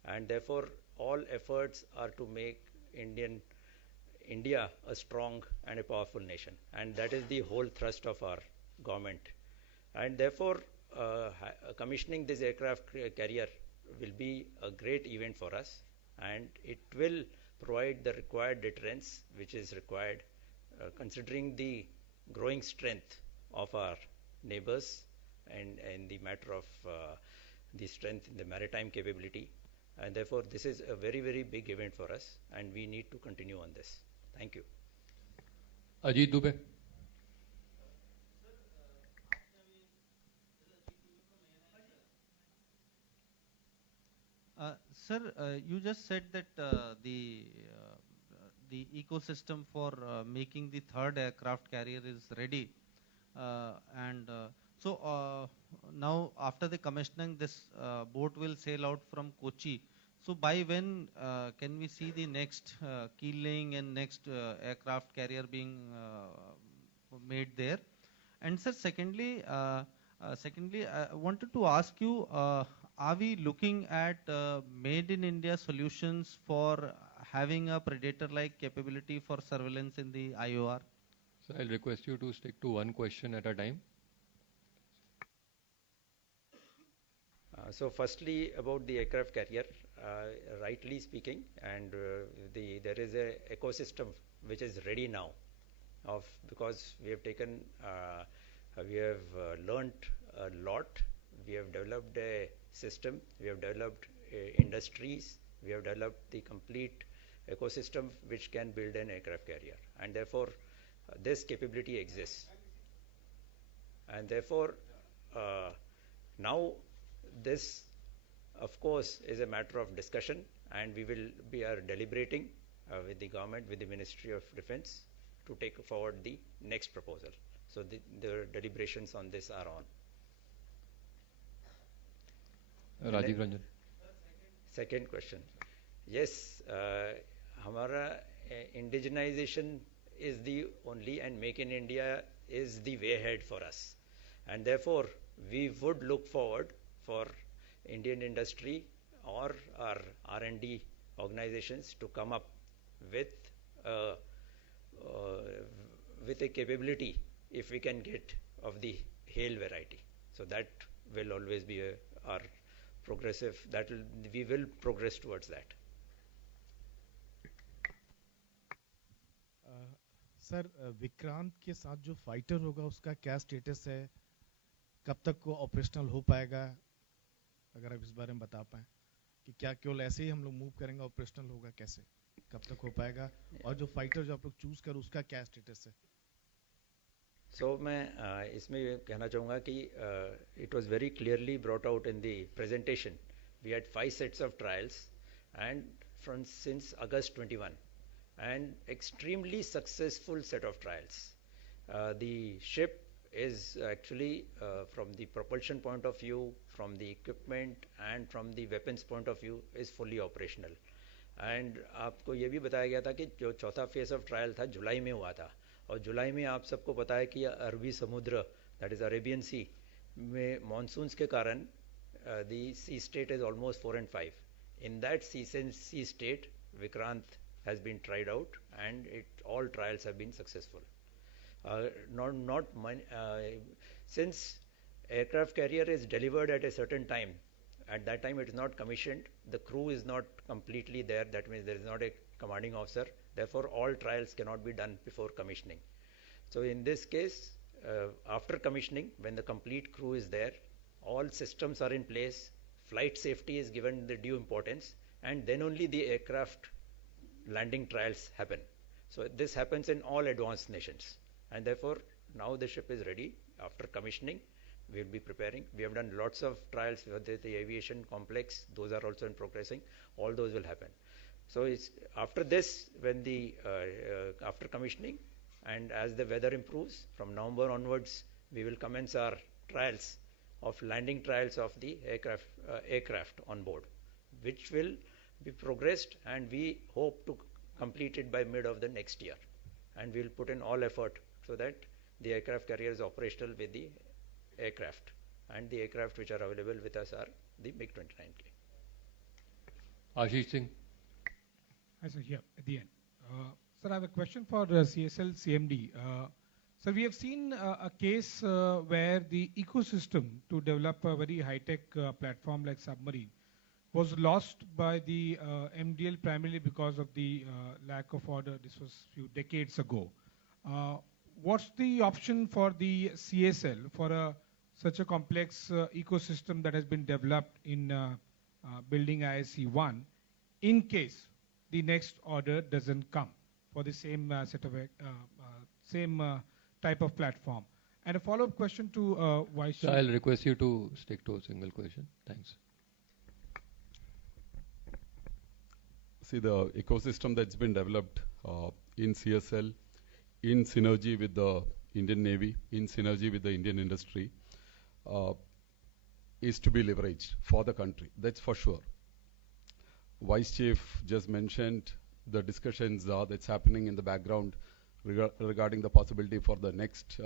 And therefore, all efforts are to make India a strong and a powerful nation. And that is the whole thrust of our government. And therefore, commissioning this aircraft carrier will be a great event for us, and it will provide the required deterrence which is required considering the growing strength of our neighbors and the matter of the strength in the maritime capability. And therefore, this is a very, very big event for us, and we need to continue on this. Thank you. Ajit Dubey. Sir, you just said that the ecosystem for making the third aircraft carrier is ready, so now after the commissioning, this boat will sail out from Kochi. So by when can we see the next keel laying and next aircraft carrier being made there? And sir, secondly, I wanted to ask you, are we looking at made in India solutions for having a predator-like capability for surveillance in the IOR? So I'll request you to stick to one question at a time. So firstly, about the aircraft carrier, rightly speaking, and there is a ecosystem which is ready now, because we have taken, we have learnt a lot, we have developed a system, we have developed industries, we have developed the complete ecosystem which can build an aircraft carrier, and therefore this capability exists, and therefore now this of course is a matter of discussion, and we are deliberating with the government, with the Ministry of Defence, to take forward the next proposal. So the deliberations on this are on. Rajiv Ranjan. Second question. Yes, Hamara indigenization is the only, and Make in India is the way ahead for us. And therefore, we would look forward for Indian industry or our R&D organizations to come up with a capability, if we can get, of the HAIL variety. So that will always be our progressive, we will progress towards that. Sir Vikrant के साथ जो fighter होगा उसका क्या status है, कब तक वो ऑपरेशनल हो पाएगा, अगर आप इस बारे में बता पाएं कि क्या केवल ऐसे ही हम लोग मूव करेंगे, ऑपरेशनल होगा कैसे, कब तक हो पाएगा, और जो फाइटर जो आप लोग चूज कर उसका क्या स्टेटस है? So मैं इसमें कहना चाहूँगा कि it was very clearly brought out in the presentation. We had 5 sets of trials, and since August 21, and extremely successful set of trials. The ship is actually, from the propulsion point of view, from the equipment and from the weapons point of view, is fully operational. And आपको ये भी बताया गया था कि जो चौथा phase of trial था जुलाई में हुआ था, और जुलाई में आप सबको पता है कि अरबी समुद्र, दैट इज अरेबियन सी में मॉनसून्स के कारण the sea state is almost 4 and 5. In that sea state, Vikrant has been tried out, and all trials have been successful. Since aircraft carrier is delivered at a certain time, at that time it is not commissioned, the crew is not completely there, that means there is not a commanding officer, therefore all trials cannot be done before commissioning. So in this case, after commissioning, when the complete crew is there, all systems are in place, flight safety is given the due importance, and then only the aircraft landing trials happen. So this happens in all advanced nations, and therefore now the ship is ready. After commissioning, we will be preparing. We have done lots of trials with the aviation complex, those are also in progressing. All those will happen. So it's after this, when the after commissioning, and as the weather improves, from November onwards, we will commence our trials of landing trials of the aircraft on board, which will be progressed, and we hope to complete it by mid of the next year. And we will put in all effort so that the aircraft carrier is operational with the aircraft, and the aircraft which are available with us are the MiG-29K. Ashish Singh. Hi, sir, here at the end. Sir, I have a question for CSL CMD. So we have seen a case where the ecosystem to develop a very high-tech platform like submarine was lost by the MDL primarily because of the lack of order. This was a few decades ago. What's the option for the CSL for such a complex ecosystem that has been developed in building ISC-1 in case the next order doesn't come for the same set of type of platform? And a follow-up question to Vice. So I'll request you to stick to a single question. Thanks. See, the ecosystem that's been developed in CSL, in synergy with the Indian Navy, in synergy with the Indian industry, is to be leveraged for the country. That's for sure. Vice Chief just mentioned the discussions that's happening in the background regarding the possibility for the next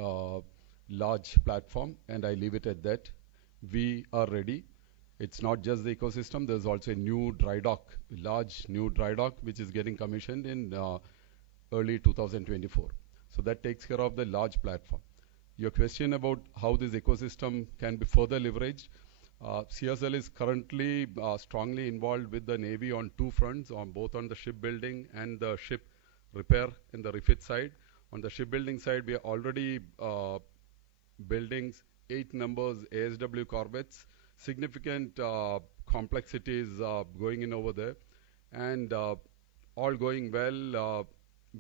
large platform, and I leave it at that. We are ready. It's not just the ecosystem, there's also a new dry dock, large new dry dock, which is getting commissioned in early 2024. So that takes care of the large platform. Your question about how this ecosystem can be further leveraged, CSL is currently strongly involved with the Navy on two fronts, on both on the shipbuilding and the ship repair and the refit side. On the shipbuilding side, we are already building 8 numbers ASW corvettes. Significant complexities going in over there, and all going well.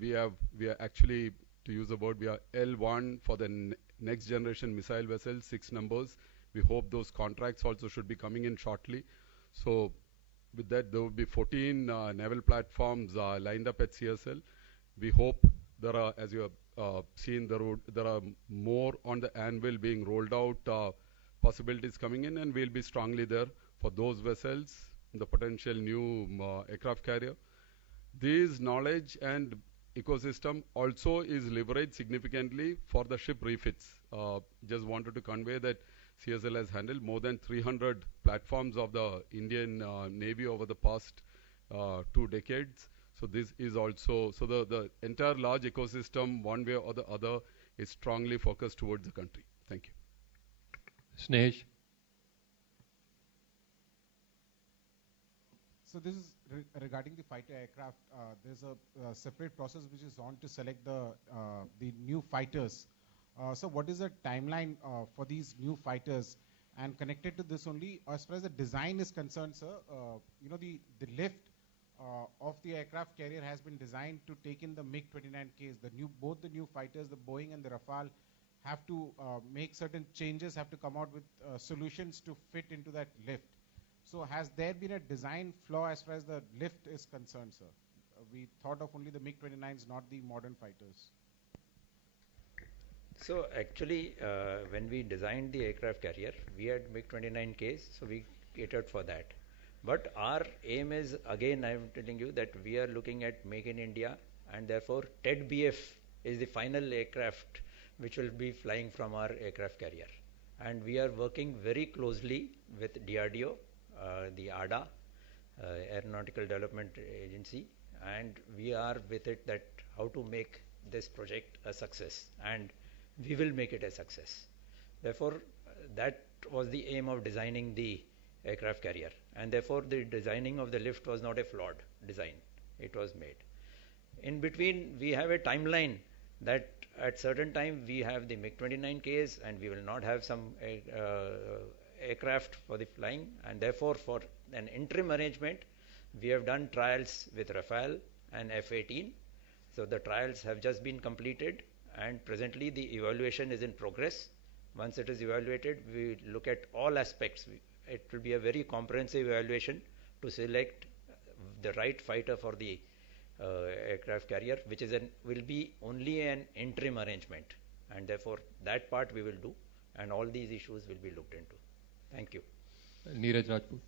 We are actually, to use the word, we are L1 for the next generation missile vessel, 6 numbers. We hope those contracts also should be coming in shortly. So with that, there will be 14 naval platforms lined up at CSL. We hope there are, as you have seen, there are more on the anvil being rolled out, possibilities coming in, and we'll be strongly there for those vessels, the potential new aircraft carrier. This knowledge and ecosystem also is leveraged significantly for the ship refits. Just wanted to convey that CSL has handled more than 300 platforms of the Indian Navy over the past 2 decades. So this is also, so the entire large ecosystem, one way or the other, is strongly focused towards the country. Thank you. Snesh. So this is regarding the fighter aircraft. There's a separate process which is on to select the new fighters. So what is the timeline for these new fighters? And connected to this only, as far as the design is concerned, sir, you know, the lift of the aircraft carrier has been designed to take in the MiG-29Ks. Both the new fighters, the Boeing and the Rafale, have to make certain changes, have to come out with solutions to fit into that lift. So has there been a design flaw as far as the lift is concerned, sir? We thought of only the MiG-29s, not the modern fighters. So actually, when we designed the aircraft carrier, we had MiG-29Ks, so we catered for that. But our aim is, again, I'm telling you that we are looking at Make in India, and therefore TED-BF is the final aircraft which will be flying from our aircraft carrier. And we are working very closely with DRDO, the ADA, Aeronautical Development Agency, and we are with it that how to make this project a success, and we will make it a success. Therefore, that was the aim of designing the aircraft carrier, and therefore the designing of the lift was not a flawed design. It was made. In between, we have a timeline that at certain time we have the MiG-29Ks and we will not have some aircraft for the flying, and therefore for an interim arrangement we have done trials with Rafale and F-18. So the trials have just been completed, and presently the evaluation is in progress. Once it is evaluated, we look at all aspects. It will be a very comprehensive evaluation to select the right fighter for the aircraft carrier, which is will be only an interim arrangement, and therefore that part we will do, and all these issues will be looked into. Thank you. Neeraj Rajput.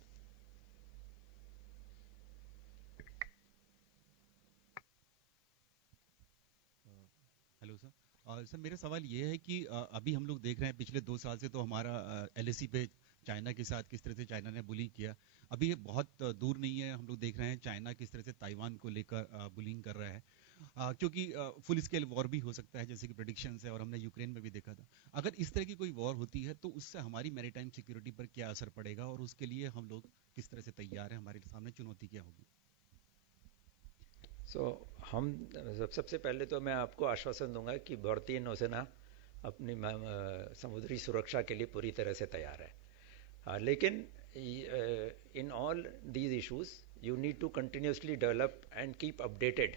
Hello sir. Sir मेरा सवाल ये है कि अभी हम लोग देख रहे हैं पिछले 2 साल से तो हमारा LAC पे चाइना के साथ किस तरह से चाइना ने बुलिंग किया। अभी ये बहुत दूर नहीं है, हम लोग देख रहे हैं चाइना किस तरह से ताइवान को लेकर बुलिंग कर रहा है, क्योंकि फुल स्केल वॉर भी हो सकता है जैसे कि प्रेडिक्शंस है, और हमने यूक्रेन में भी देखा था। अगर इस तरह की कोई वॉर होती है तो उससे हमारी मैरीटाइम सिक्योरिटी पर क्या असर पड़ेगा, और उसके लिए हम लोग किस तरह से तैयार हैं, हमारे सामने चुनौती क्या होगी? हम सबसे पहले तो मैं आपको आश्वासन दूंगा कि भारतीय नौसेना अपनी समुद्री सुरक्षा के लिए पूरी तरह से तैयार है। लेकिन in all these issues you need to continuously develop and keep updated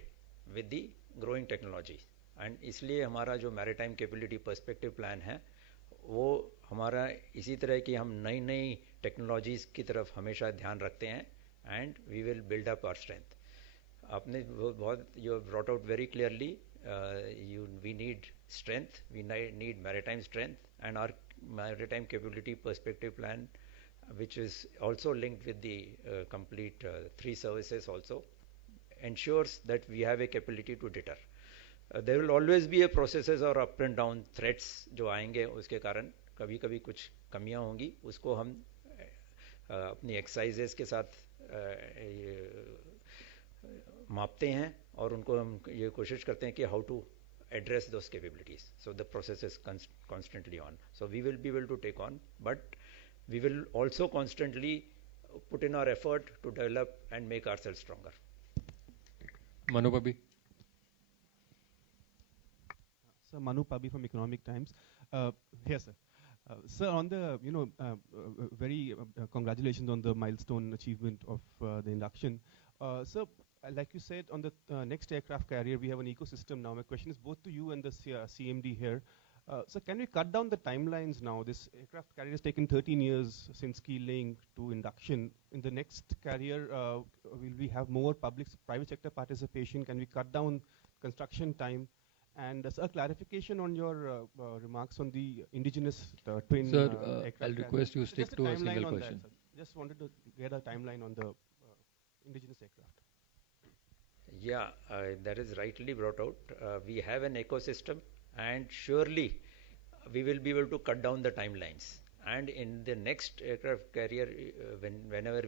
with the growing technology, and इसलिए हमारा जो maritime capability perspective plan है वो हमारा इसी तरह की हम नई नई टेक्नोलॉजीज की तरफ हमेशा ध्यान रखते हैं, and we will build up our strength. आपने बहुत you have brought out very clearly, we need strength, we need maritime strength, and our maritime capability perspective plan, which is also linked with the complete 3 services also, ensures that we have a capability to deter. There will always be a processes or up and down threats जो आएंगे, उसके कारण कभी कभी कुछ कमियां होंगी, उसको हम अपनी एक्सरसाइजेस के साथ मापते हैं और उनको हम ये कोशिश करते हैं कि how to address those capabilities. So the process is constantly on. So we will be able to take on, but we will also constantly put in our effort to develop and make ourselves stronger. Manu Pabi. Sir, Manu Pabi from Economic Times. Here, sir. Sir, on the, very congratulations on the milestone achievement of the induction. Sir, like you said, on the next aircraft carrier, we have an ecosystem now. My question is both to you and the CMD here. So can we cut down the timelines now? This aircraft carrier has taken 13 years since keel laying to induction. In the next carrier, will we have more private sector participation? Can we cut down construction time? And a clarification on your remarks on the indigenous twin Sir, aircraft. I'll request you stick to a single question. Just wanted to get a timeline on the indigenous aircraft. Yeah, that is rightly brought out. We have an ecosystem, and surely we will be able to cut down the timelines. And in the next aircraft carrier, whenever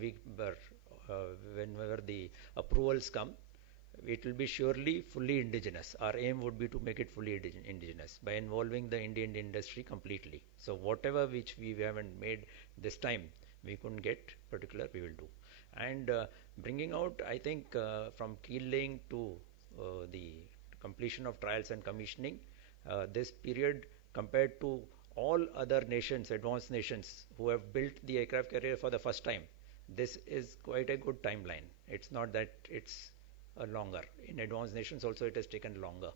the approvals come, it will be surely fully indigenous. Our aim would be to make it fully indigenous by involving the Indian industry completely. So whatever which we haven't made this time, we couldn't get particular, we will do. And bringing out, I think, from keel laying to the completion of trials and commissioning, this period compared to all other nations, advanced nations who have built the aircraft carrier for the first time, this is quite a good timeline. It's not that it's longer. In advanced nations also it has taken longer.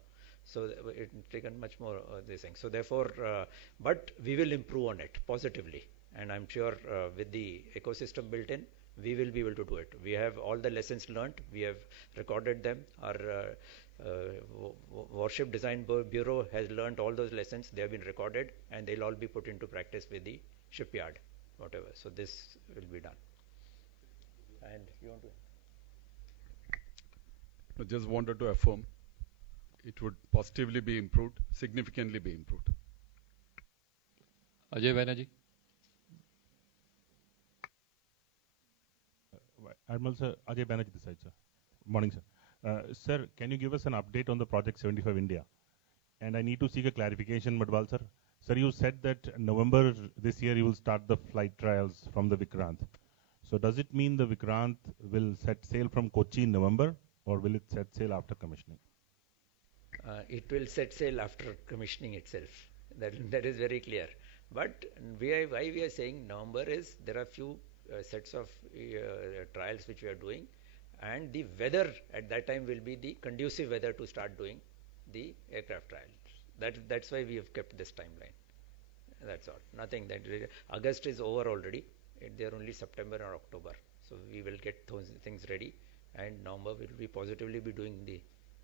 So it has taken much more this thing. So therefore, but we will improve on it positively. And I'm sure with the ecosystem built in, we will be able to do it. We have all the lessons learned. We have recorded them. Our Warship Design Bureau has learned all those lessons. They have been recorded, and they'll all be put into practice with the shipyard, whatever. So this will be done. And you want to? I just wanted to affirm it would positively be improved, significantly be improved. Ajay Banerjee. Admiral Sir, Ajay Banerjee this side, sir. Morning, sir. Sir, can you give us an update on the Project 75 India? And I need to seek a clarification, Madhwal sir. Sir, you said that November this year you will start the flight trials from the Vikrant. So does it mean the Vikrant will set sail from Kochi in November, or will it set sail after commissioning? It will set sail after commissioning itself. That is very clear. But why we are saying November is there are few sets of trials which we are doing, and the weather at that time will be the conducive weather to start doing the aircraft trials. That's why we have kept this timeline. That's all. Nothing. August is over already. They are only September or October. So we will get those things ready, and November will be positively be doing the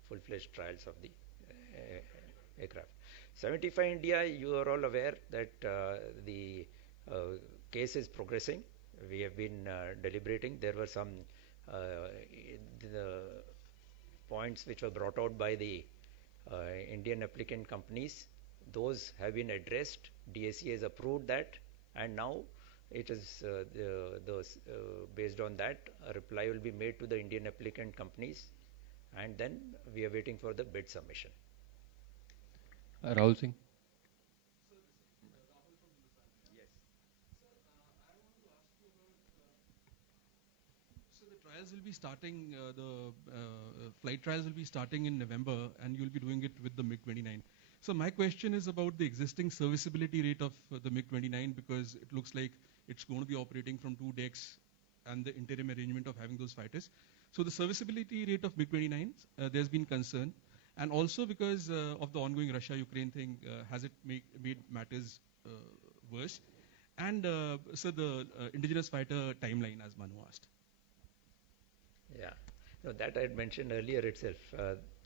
full-fledged trials of the aircraft. 75 India, you are all aware that the case is progressing. We have been deliberating. There were some the points which were brought out by the Indian applicant companies. Those have been addressed. DAC has approved that, and now it is based on that, a reply will be made to the Indian applicant companies, and then we are waiting for the bid submission. Rahul Singh. Trials will be starting, flight trials will be starting in November, and you'll be doing it with the MiG-29. So my question is about the existing serviceability rate of the MiG-29, because it looks like it's going to be operating from 2 decks and the interim arrangement of having those fighters. So the serviceability rate of MiG-29, there's been concern. And also because of the ongoing Russia-Ukraine thing, has it made matters worse? And so the indigenous fighter timeline, as Manu asked. Yeah, no, that I had mentioned earlier itself.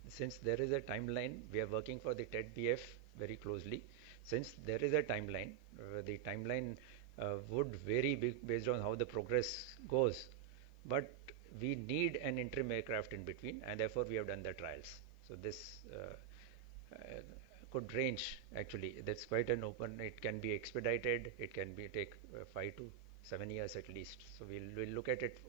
Since there is a timeline, we are working for the TED-BF very closely. Since there is a timeline, the timeline would vary based on how the progress goes. But we need an interim aircraft in between, and therefore we have done the trials. So this could range, actually. That's quite an open. It can be expedited. It can be take 5 to 7 years at least. So we'll look at it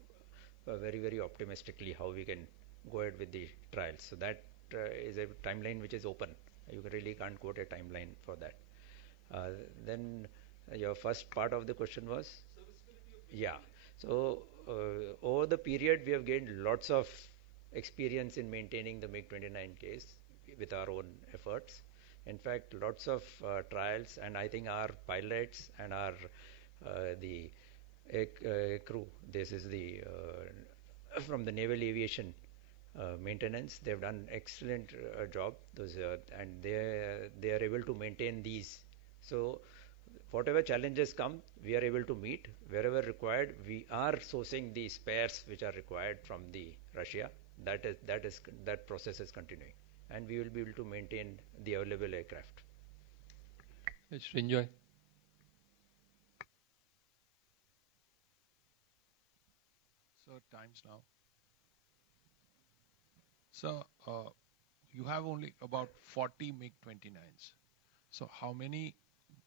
very, very optimistically how we can go ahead with the trials. So that is a timeline which is open. You really can't quote a timeline for that. Then Your first part of the question was? Yeah. So over the period, we have gained lots of experience in maintaining the MiG-29 case with our own efforts. In fact, lots of trials, and I think our pilots and our the crew. This is the from the naval aviation maintenance. They've done excellent job. And they are able to maintain these. So whatever challenges come, we are able to meet. Wherever required, we are sourcing the spares which are required from the Russia. That process is continuing, and we will be able to maintain the available aircraft. It's Srinjoy. So times now. So you have only about 40 MiG-29s. So how many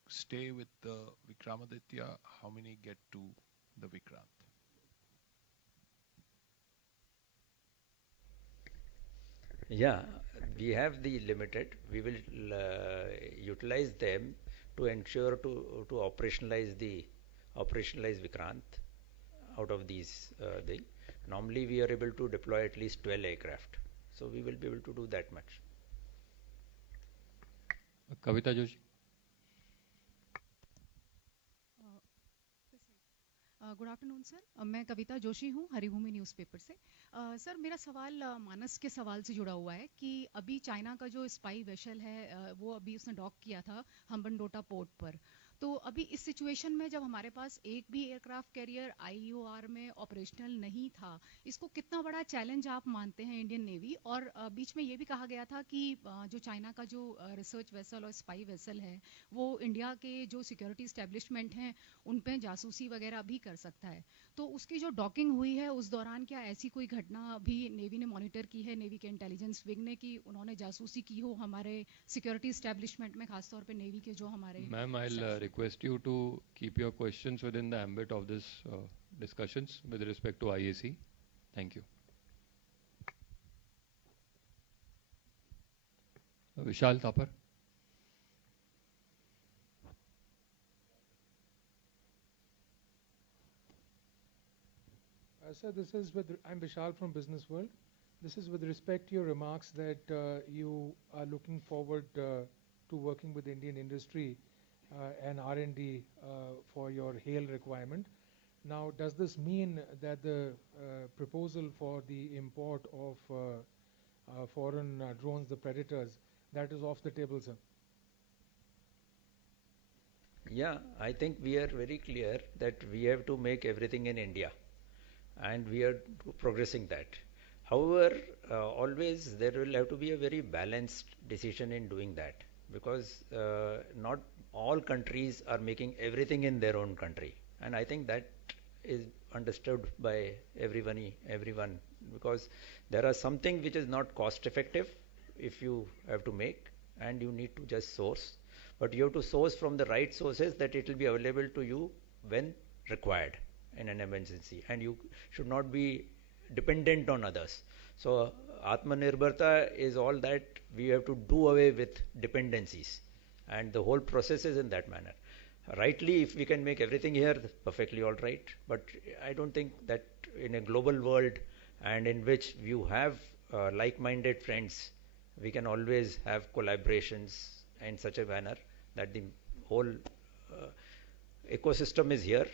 stay with the Vikramaditya? How many get to the Vikrant? Yeah, we have the limited. We will utilize them to ensure to operationalize Vikrant out of these things. Normally, we are able to deploy at least 12 aircraft. So we will be able to do that much. Kavita Joshi. Good afternoon sir, मैं कविता जोशी हूँ Haribhoomi newspaper से। Sir मेरा सवाल मानस के सवाल से जुड़ा हुआ है कि अभी चाइना का जो स्पाई वेसल है वो अभी उसने डॉक किया था हम्बनटोटा पोर्ट पर। तो अभी इस सिचुएशन में जब हमारे पास एक भी एयरक्राफ्ट कैरियर आईओआर में ऑपरेशनल नहीं था, इसको कितना बड़ा चैलेंज आप मानते हैं इंडियन नेवी? और बीच में ये भी कहा गया था कि जो चाइना का जो रिसर्च वेसल और स्पाई वेसल है वो इंडिया के जो सिक्योरिटी एस्टेब्लिशमेंट हैं उन पे जासूसी वगैरह भी कर सकता है। तो उसकी जो डॉकिंग हुई है उस दौरान क्या ऐसी कोई घटना अभी नेवी ने मॉनिटर की है, नेवी के इंटेलिजेंस विंग ने, कि उन्होंने जासूसी की हो हमारे सिक्योरिटी एस्टेब्लिशमेंट में, खासतौर पे नेवी के जो हमारे? Ma'am, I'll request you to keep your questions within the ambit of this discussions with respect to IAC. Thank you. Vishal Thapar. Sir, I'm Vishal from Business World. This is with respect to your remarks that you are looking forward to working with Indian industry and R&D for your HAIL requirement. Now, does this mean that the proposal for the import of foreign drones, the Predators, that is off the table, sir? Yeah, I think we are very clear that we have to make everything in India, and we are progressing that. However, always there will have to be a very balanced decision in doing that, because not all countries are making everything in their own country, and I think that is understood by everyone, because there are something which is not cost effective if you have to make, and you need to just source, but you have to source from the right sources that it will be available to you when required in an emergency, and you should not be dependent on others. So Atmanirbharta is all that we have to do away with dependencies, and the whole process is in that manner. Rightly, if we can make everything here, perfectly all right, but I don't think that in a global world and in which you have like-minded friends, we can always have collaborations in such a manner that the whole ecosystem is here,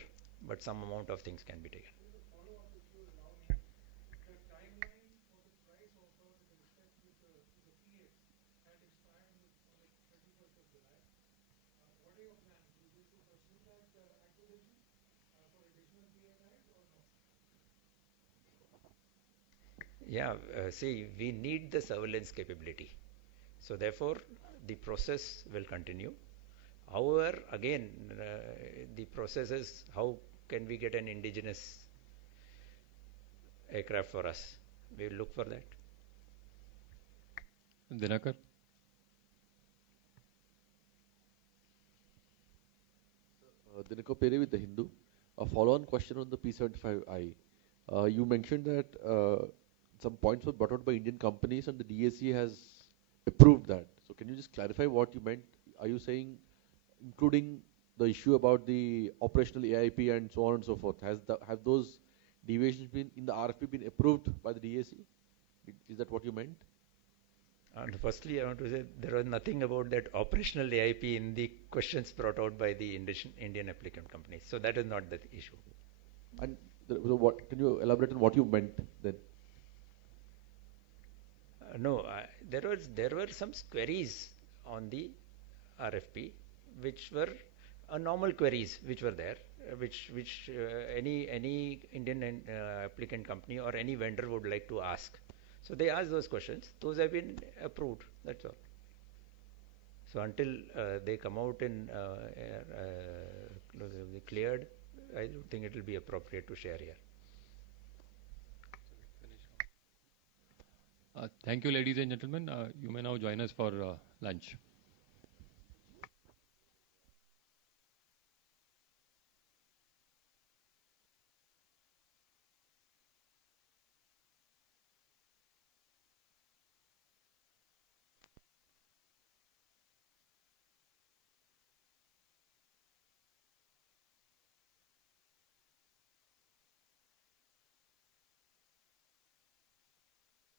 but some amount of things can be taken. Yeah, see, we need the surveillance capability. So therefore, the process will continue. However, again, the process is how can we get an indigenous aircraft for us? We will look for that. Dinakar. Dinakar Pere with The Hindu. A follow-on question on the P-75I. You mentioned that some points were brought out by Indian companies and the DAC has approved that. So can you just clarify what you meant? Are you saying including the issue about the operational AIP and so on and so forth. Have those deviations been in the RFP been approved by the DAC? Is that what you meant? And firstly, I want to say there was nothing about that operational AIP in the questions brought out by the Indian applicant companies. So that is not the issue. And can you elaborate on what you meant then? No, there were some queries on the RFP, which were normal queries which were there, which any Indian applicant company or any vendor would like to ask. So they asked those questions. Those have been approved. That's all. So until they come out and cleared, I don't think it will be appropriate to share here. Thank you, ladies and gentlemen. You may now join us for lunch.